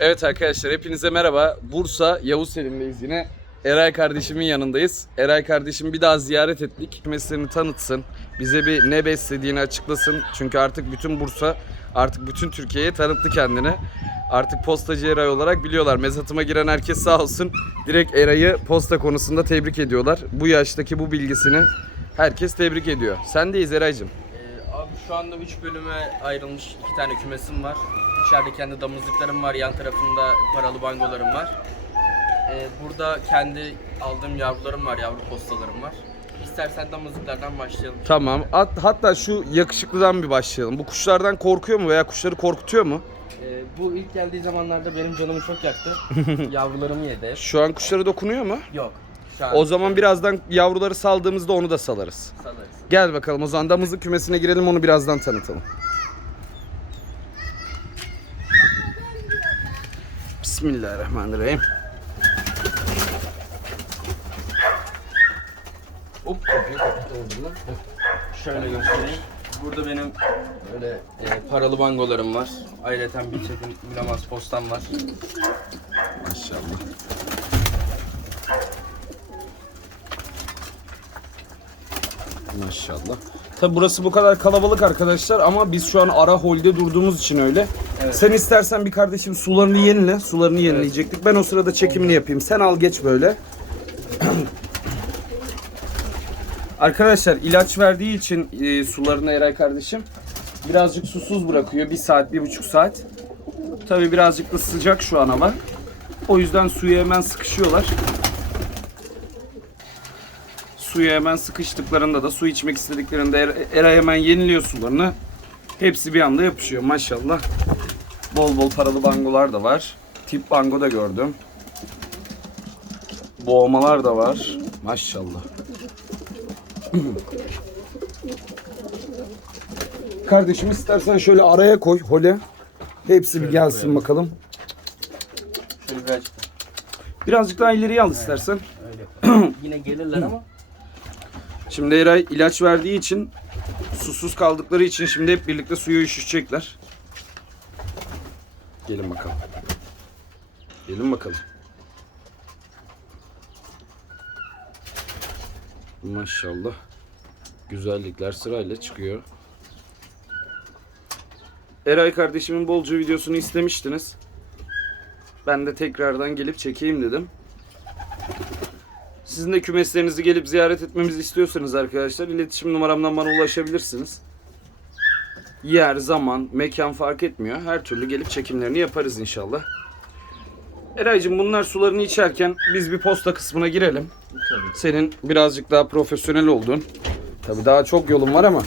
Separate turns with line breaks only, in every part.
Evet arkadaşlar hepinize merhaba. Bursa Yavuz Selim'deyiz yine. Eray kardeşimin yanındayız. Eray kardeşim bir daha ziyaret ettik. Mesleğini tanıtsın. Bize bir ne beslediğini açıklasın. Çünkü artık bütün Bursa, artık bütün Türkiye'ye tanıttı kendini. Artık postacı Eray olarak biliyorlar. Mezatıma giren herkes sağ olsun. Direkt Eray'ı posta konusunda tebrik ediyorlar. Bu yaştaki bu bilgisini herkes tebrik ediyor. Sendeyiz Eray'cığım.
Ee, abi şu anda 3 bölüme ayrılmış iki tane kümesim var. İçeride kendi damızlıklarım var, yan tarafında paralı bangolarım var. Ee, burada kendi aldığım yavrularım var, yavru postalarım var. İstersen damızlıklardan başlayalım.
Tamam. Hat- hatta şu yakışıklıdan bir başlayalım. Bu kuşlardan korkuyor mu veya kuşları korkutuyor mu?
Ee, bu ilk geldiği zamanlarda benim canımı çok yaktı. Yavrularımı yedi.
Şu an kuşları dokunuyor mu?
Yok. Şu an
O zaman birazdan yavruları saldığımızda onu da salarız.
salarız.
Gel bakalım o zaman damızlık kümesine girelim onu birazdan tanıtalım. Bismillahirrahmanirrahim.
Hop kapıyı kapatalım lan. Şöyle göstereyim. Burada benim böyle e, paralı bangolarım var. Ayrıca bir çekim mülamaz postam var.
Maşallah. Maşallah. Tabi burası bu kadar kalabalık arkadaşlar ama biz şu an ara holde durduğumuz için öyle.
Evet.
Sen istersen bir kardeşim sularını yenile. Sularını yenileyecektik. Ben o sırada çekimini yapayım. Sen al geç böyle. Arkadaşlar ilaç verdiği için e, sularını Eray kardeşim birazcık susuz bırakıyor. Bir saat, bir buçuk saat. Tabi birazcık da sıcak şu an hava. O yüzden suya hemen sıkışıyorlar. Suya hemen sıkıştıklarında da su içmek istediklerinde Er- Eray hemen yeniliyor sularını. Hepsi bir anda yapışıyor maşallah. Bol bol paralı bangolar da var. Tip bango da gördüm. Boğmalar da var. Maşallah. Kardeşim istersen şöyle araya koy hole. Hepsi bir gelsin bakalım.
Şöyle birazcık
Birazcık daha ileriye al istersen.
öyle yapalım. Yine gelirler ama
Şimdi Eray ilaç verdiği için susuz kaldıkları için şimdi hep birlikte suya üşüşecekler. Gelin bakalım. Gelin bakalım. Maşallah. Güzellikler sırayla çıkıyor. Eray kardeşimin bolca videosunu istemiştiniz. Ben de tekrardan gelip çekeyim dedim. Sizin de kümeslerinizi gelip ziyaret etmemizi istiyorsanız arkadaşlar iletişim numaramdan bana ulaşabilirsiniz. Yer, zaman, mekan fark etmiyor. Her türlü gelip çekimlerini yaparız inşallah. Eraycığım bunlar sularını içerken biz bir posta kısmına girelim.
tabii.
Senin birazcık daha profesyonel olduğun, tabii daha çok yolun var ama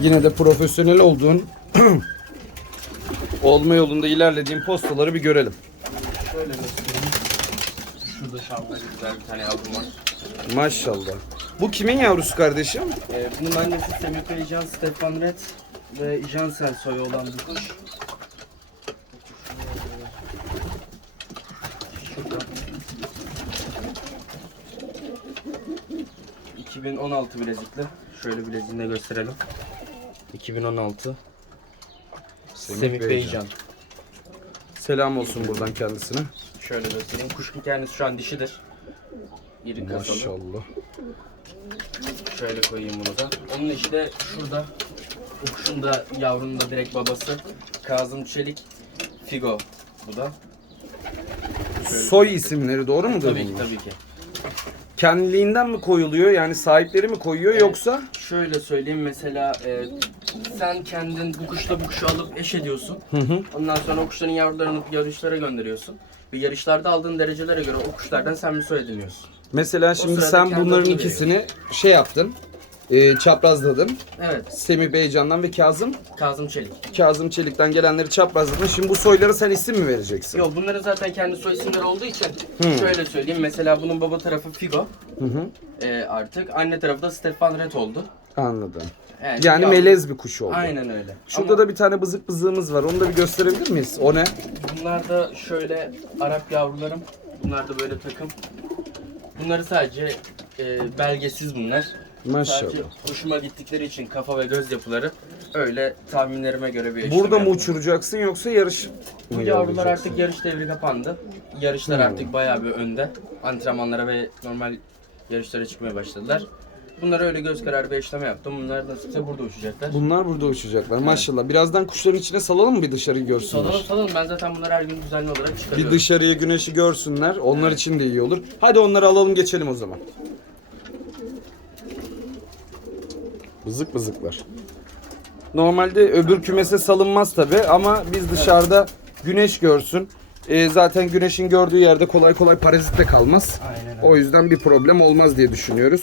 yine de profesyonel olduğun olma yolunda ilerlediğin postaları bir görelim.
Şöyle göstereyim. Şurada şamlı güzel bir tane yavrum var.
Maşallah. Bu kimin yavrusu kardeşim?
Ee, bunun annesi Semih Beycan, Stefan Red ve Jansen soyu olan bir kuş. Şurada. 2016 bilezikli. Şöyle bileziğini de gösterelim. 2016. Semih, Beycan.
Selam olsun buradan kendisine.
Şöyle göstereyim. Kuş bir tanesi şu an dişidir. İri kasalı.
Maşallah.
Şöyle koyayım bunu da. Onun işte şurada bu kuşun da yavrunun da direkt babası Kazım Çelik Figo bu da.
Soy isimleri doğru mu?
Tabii ki tabii ki.
Kendiliğinden mi koyuluyor? Yani sahipleri mi koyuyor
Evet.
yoksa?
Şöyle söyleyeyim mesela e, sen kendin bu kuşla bu kuşu alıp eş ediyorsun.
Hı hı.
Ondan sonra o kuşların yavrularını yarışlara gönderiyorsun. Ve yarışlarda aldığın derecelere göre o kuşlardan sen bir soy ediniyorsun.
Mesela şimdi
sırada
sen
kendi
bunların
adını
ikisini şey yaptın. E, çaprazladın.
Evet.
Semih Beycan'dan ve Kazım.
Kazım Çelik.
Kazım Çelik'ten gelenleri çaprazladın. Şimdi bu soylara sen isim mi vereceksin?
Yok bunların zaten kendi soy isimleri olduğu için
Hmm.
şöyle söyleyeyim. Mesela bunun baba tarafı Figo.
Hı hı.
Ee, artık anne tarafı da Stefan Red oldu.
Anladım.
Yani,
Yani
ya-
melez bir kuş oldu.
Aynen öyle.
Şurada da bir tane bızık bızığımız var. Onu da bir gösterebilir miyiz? O ne?
Bunlar da şöyle Arap yavrularım. Bunlar da böyle takım. Bunları sadece e, belgesiz bunlar.
Maşallah.
Sadece hoşuma gittikleri için kafa ve göz yapıları Öyle tahminlerime göre bir
Burada mı uçuracaksın yoksa yarış
Bu
mı
yavrular artık yarış devri kapandı. Yarışlar
Hmm.
artık bayağı bir önde. Antrenmanlara ve normal yarışlara çıkmaya başladılar. Bunlara öyle göz kararı bir eşleme yaptım. Bunlar nasipse burada uçacaklar.
Bunlar burada uçacaklar maşallah. Birazdan kuşların içine salalım mı bir dışarıyı görsünler?
Salalım salalım. Ben zaten bunları her gün düzenli olarak
Bir
çıkarıyorum.
dışarıya güneşi görsünler. Onlar için de iyi olur. Hadi onları alalım geçelim o zaman. Bızık bızıklar. Normalde öbür kümese salınmaz tabi ama biz dışarıda güneş görsün. Ee, zaten güneşin gördüğü yerde kolay kolay parazit de kalmaz.
Aynen öyle.
O yüzden bir problem olmaz diye düşünüyoruz.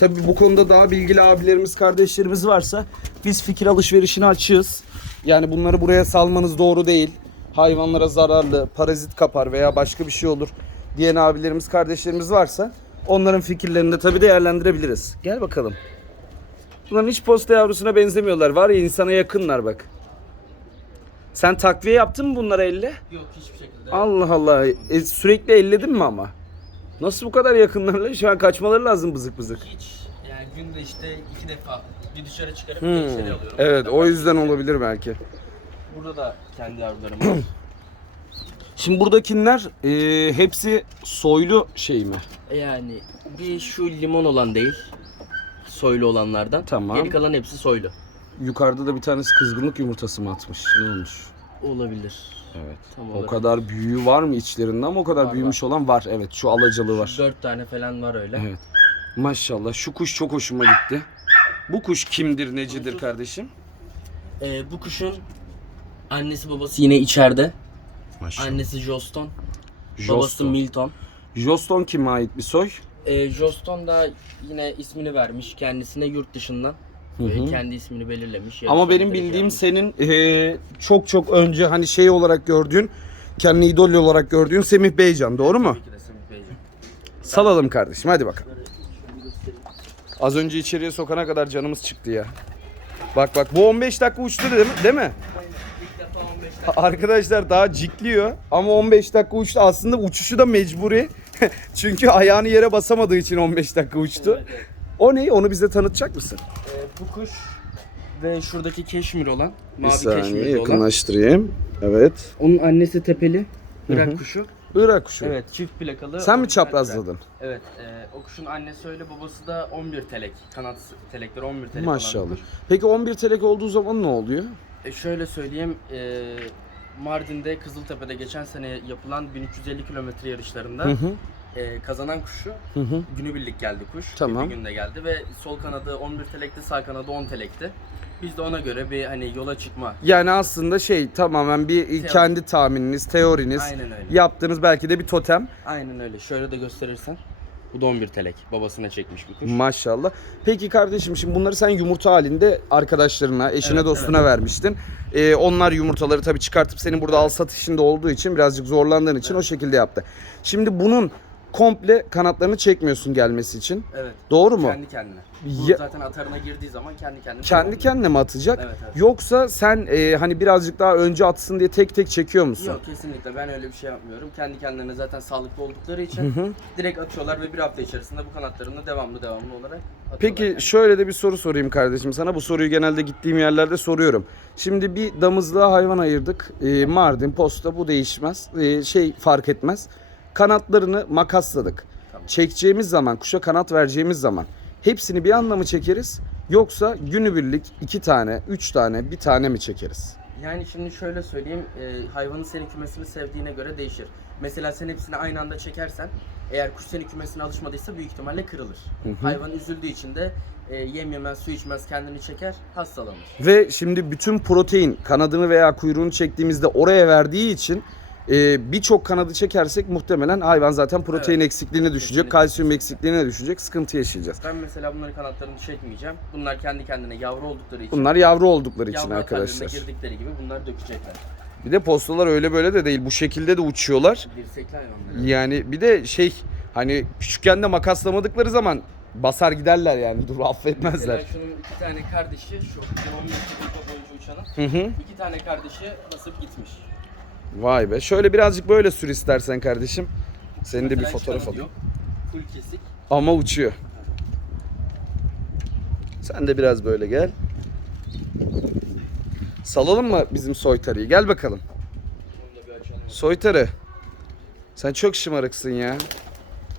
Tabi bu konuda daha bilgili abilerimiz, kardeşlerimiz varsa biz fikir alışverişini açığız. Yani bunları buraya salmanız doğru değil. Hayvanlara zararlı, parazit kapar veya başka bir şey olur diyen abilerimiz, kardeşlerimiz varsa onların fikirlerini de tabi değerlendirebiliriz. Gel bakalım. Bunların hiç posta yavrusuna benzemiyorlar. Var ya insana yakınlar bak. Sen takviye yaptın mı bunlara elle?
Yok hiçbir şekilde.
Allah Allah. E, sürekli elledin mi ama? Nasıl bu kadar yakınlarla? Şu an kaçmaları lazım bızık bızık.
Hiç. Yani günde işte iki defa bir dışarı çıkarıp
Hmm.
bir içeri alıyorum.
Evet
Burada
o yüzden olabilir belki.
Burada da kendi yavrularım var.
Şimdi buradakiler e, hepsi soylu şey mi?
yani bir şu limon olan değil. Soylu olanlardan.
Tamam.
Geri kalan hepsi soylu.
Yukarıda da bir tanesi kızgınlık yumurtası mı atmış? Ne olmuş?
Olabilir.
Evet.
Tam
O
olarak.
kadar büyüğü var mı içlerinde ama o kadar
Var,
büyümüş olan var. Evet şu alacalı var.
Dört tane falan var öyle.
Evet. Maşallah şu kuş çok hoşuma gitti. Bu kuş kimdir, necidir kardeşim?
Ee, bu kuşun annesi babası yine içeride.
Maşallah.
Annesi Joston. Babası
Joston.
Milton.
Joston kime ait bir soy?
Ee, Joston da yine ismini vermiş kendisine yurt dışından.
Hı
Ee,
hı.
kendi ismini belirlemiş.
Ama benim
şey
bildiğim
yapmış.
senin eee, çok çok önce hani şey olarak gördüğün, kendi idol olarak gördüğün Semih Beycan doğru mu?
Tabii ki de Semih Beyciğim.
Salalım kardeşim hadi bakalım. Az önce içeriye sokana kadar canımız çıktı ya. Bak bak bu 15 dakika uçtu değil mi? Değil mi?
İlk defa 15
Arkadaşlar daha cikliyor ama 15 dakika uçtu. Aslında uçuşu da mecburi. Çünkü ayağını yere basamadığı için 15 dakika uçtu.
Evet, evet.
O ne? Onu bize tanıtacak mısın?
Ee, bu kuş ve şuradaki keşmir olan,
Bir
mavi
saniye
keşmirli olan.
yakınlaştırayım. Evet.
Onun annesi tepeli. Irak kuşu.
Irak kuşu.
Evet, çift plakalı.
Sen mi çaprazladın?
Evet, e, o kuşun annesi öyle, babası da 11 telek. Kanat telekleri 11 telek olan bir
Maşallah.
kuş.
Peki 11 telek olduğu zaman ne oluyor?
E, şöyle söyleyeyim, e, Mardin'de Kızıltepe'de geçen sene yapılan 1350 kilometre yarışlarında
Hı hı.
e, kazanan kuşu
Hı hı.
günübirlik geldi kuş.
Tamam.
Bir günde geldi ve sol kanadı 11 telekti, sağ kanadı 10 telekti. Biz de ona göre bir hani yola çıkma.
Yani aslında şey tamamen bir kendi tahmininiz, teoriniz,
Aynen öyle.
yaptığınız belki de bir totem.
Aynen öyle. Şöyle de gösterirsen. Bu da 11 telek. Babasına çekmiş bir kuş.
Maşallah. Peki kardeşim şimdi bunları sen yumurta halinde arkadaşlarına, eşine,
Evet,
dostuna vermiştin. Ee, onlar yumurtaları tabii çıkartıp senin burada al sat işinde olduğu için birazcık zorlandığın için o şekilde yaptı. Şimdi bunun komple kanatlarını çekmiyorsun gelmesi için.
Evet.
Doğru mu?
Kendi kendine. Bu
Ya-
zaten atarına girdiği zaman kendi kendine.
Kendi kendine mi atacak?
Evet, evet.
Yoksa sen e, hani birazcık daha önce atsın diye tek tek çekiyor musun?
Yok kesinlikle ben öyle bir şey yapmıyorum. Kendi kendilerine zaten sağlıklı oldukları için direkt atıyorlar ve bir hafta içerisinde bu kanatlarını devamlı devamlı olarak atıyorlar.
Peki
yani.
şöyle de bir soru sorayım kardeşim sana. Bu soruyu genelde gittiğim yerlerde soruyorum. Şimdi bir damızlığa hayvan ayırdık. Ee, Mardin, posta bu değişmez. Ee, şey fark etmez. Kanatlarını makasladık.
Tamam.
Çekeceğimiz zaman, kuşa kanat vereceğimiz zaman hepsini bir anda mı çekeriz? Yoksa günübirlik iki tane, üç tane, bir tane mi çekeriz?
Yani şimdi şöyle söyleyeyim, e, hayvanın senin kümesini sevdiğine göre değişir. Mesela sen hepsini aynı anda çekersen, eğer kuş senin kümesine alışmadıysa büyük ihtimalle kırılır.
hı.
Hayvan üzüldüğü için de e, yem yemez, su içmez, kendini çeker, hastalanır.
Ve şimdi bütün protein kanadını veya kuyruğunu çektiğimizde oraya verdiği için e, birçok kanadı çekersek muhtemelen hayvan zaten protein
Evet.
eksikliğine düşecek,
Kesinlikle.
kalsiyum eksikliğine düşecek, sıkıntı yaşayacağız.
Ben mesela bunların kanatlarını çekmeyeceğim. Bunlar kendi kendine yavru oldukları için,
Bunlar yavru oldukları için
yavru
arkadaşlar.
atarlarına girdikleri gibi bunlar dökecekler.
Bir de postalar öyle böyle de değil. Bu şekilde de uçuyorlar.
Dirsekli hayvanlar.
Yani bir de şey hani küçükken de makaslamadıkları zaman basar giderler yani. Dur affetmezler.
Mesela şunun iki tane kardeşi, şu 15 dakika boyunca uçanın,
Hı hı.
iki tane kardeşi basıp gitmiş.
Vay be. Şöyle birazcık böyle sür istersen kardeşim. Senin de bir fotoğraf alayım.
Full kesik.
Ama uçuyor. Sen de biraz böyle gel. Salalım mı bizim soytarıyı? Gel bakalım. Soytarı. Sen çok şımarıksın ya.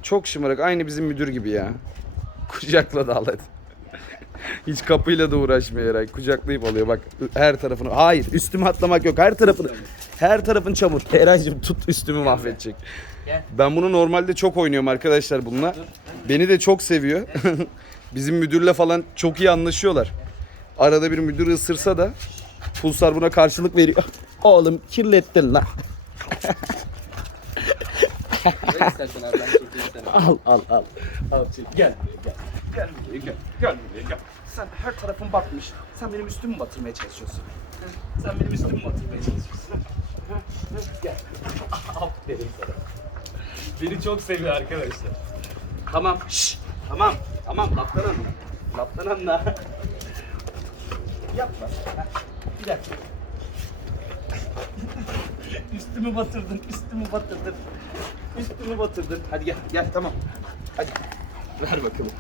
Çok şımarık. Aynı bizim müdür gibi ya. Kucakla da al hadi. Hiç kapıyla da uğraşmıyor Eray. Kucaklayıp alıyor bak her tarafını. Hayır üstüme atlamak yok. Her tarafını. Her tarafın çamur. Eray'cığım tut üstümü mahvedecek.
Gel.
Ben bunu normalde çok oynuyorum arkadaşlar bununla. Beni de çok seviyor. Bizim müdürle falan çok iyi anlaşıyorlar. Arada bir müdür ısırsa da Pulsar buna karşılık veriyor. Oğlum kirlettin lan.
Ver istersen abi ben çekeyim seni.
Al al al. Al çek. Gel buraya gel. Gel buraya gel. Gel buraya gel. Sen her tarafın batmış. Sen benim üstümü batırmaya çalışıyorsun. Sen benim üstümü batırmaya çalışıyorsun. Gel. Aferin sana. Beni çok seviyor arkadaşlar. Tamam. Şşş. Tamam. Tamam. Laftan anla. Laftan anla. Yapma. Bir dakika. üstümü batırdın. Üstümü batırdın. Üstümü batırdın. Hadi gel, gel tamam. Hadi. Ver bakalım.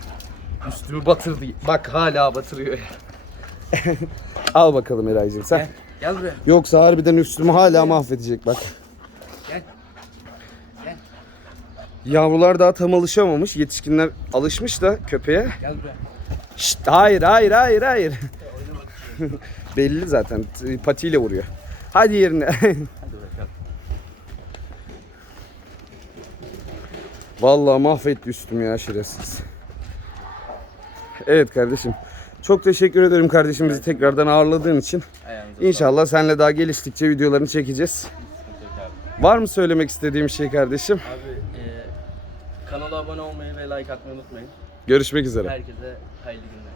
Üstümü batırdı. Bak hala batırıyor ya. Al bakalım Eray'cığım sen.
Gel. Gel buraya.
Yoksa harbiden üstümü hala mahvedecek bak.
Gel. Gel.
Yavrular daha tam alışamamış. Yetişkinler alışmış da köpeğe.
Gel buraya.
Şşt, hayır hayır hayır hayır. Belli zaten patiyle vuruyor. Hadi yerine. Vallahi mahvetti üstümü ya şerefsiz. Evet kardeşim. Çok teşekkür ederim kardeşim bizi tekrardan ağırladığın için. İnşallah seninle daha geliştikçe videolarını çekeceğiz. Var mı söylemek istediğim şey kardeşim?
Abi e, kanala abone olmayı ve like atmayı unutmayın.
Görüşmek üzere.
Herkese hayırlı günler.